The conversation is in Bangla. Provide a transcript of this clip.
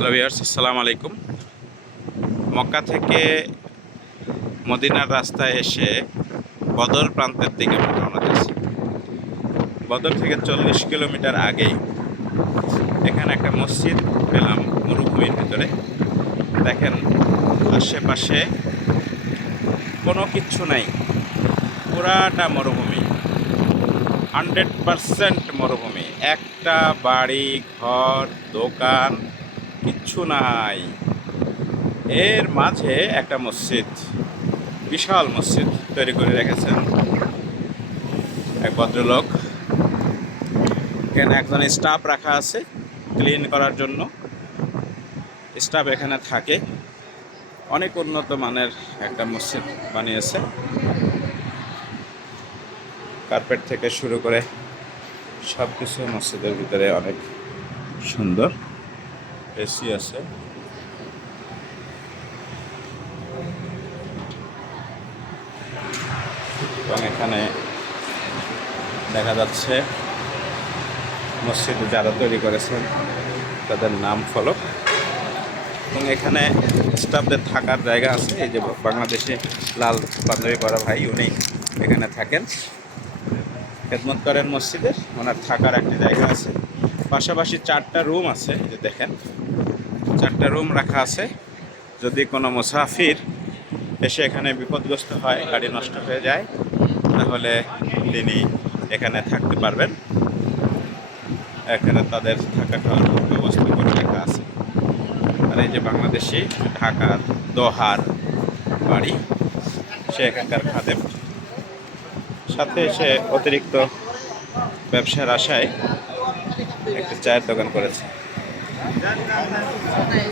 হ্যালো ভিউয়ার্স, আসসালামু আলাইকুম। মক্কা থেকে মদিনার রাস্তায় এসে বদর প্রান্তের দিকে আমরা রওনা দিয়েছি। বদর থেকে 40 কিলোমিটার আগেই এখানে একটা মসজিদ পেলাম মরুভূমির ভিতরে। দেখেন, আশেপাশে কোনো কিচ্ছু নাই, পুরাটা মরুভূমি, 100% মরুভূমি। একটা বাড়ি ঘর দোকান কিচ্ছু নাই। এর মাঝে একটা মসজিদ, বিশাল মসজিদ তৈরি করে রেখেছেন এক ভদ্রলোক। এখানে একজন স্টাফ রাখা আছে ক্লিন করার জন্য। স্টাফ এখানে থাকে। অনেক উন্নত মানের একটা মসজিদ বানিয়েছে, কার্পেট থেকে শুরু করে সব কিছু মসজিদের ভিতরে অনেক সুন্দর। এসি আছে। এবং এখানে দেখা যাচ্ছে মসজিদে যারা তৈরি করেছেন তাদের নাম ফলক। এবং এখানে স্টাফদের থাকার জায়গা আছে। এই যে বাংলাদেশে লাল পাঞ্জাবি পরা ভাই, উনি এখানে থাকেন, খেদমত করেন মসজিদের। ওনার থাকার একটি জায়গা আছে। পাশাপাশি 4টা রুম আছে। যে দেখেন, 4টা রুম রাখা আছে। যদি কোনো মুসাফির এসে এখানে বিপদগ্রস্ত হয়, গাড়ি নষ্ট হয়ে যায়, তাহলে তিনি এখানে থাকতে পারবেন। এখানে তাদের থাকা খাওয়ার ব্যবস্থা করে রাখা আছে। আর এই যে বাংলাদেশি ঢাকার দোহার বাড়ি, সে এখানকার খাদেম, সাথে সে অতিরিক্ত ব্যবসার আশায় একটা চায়ের দোকান করেছে।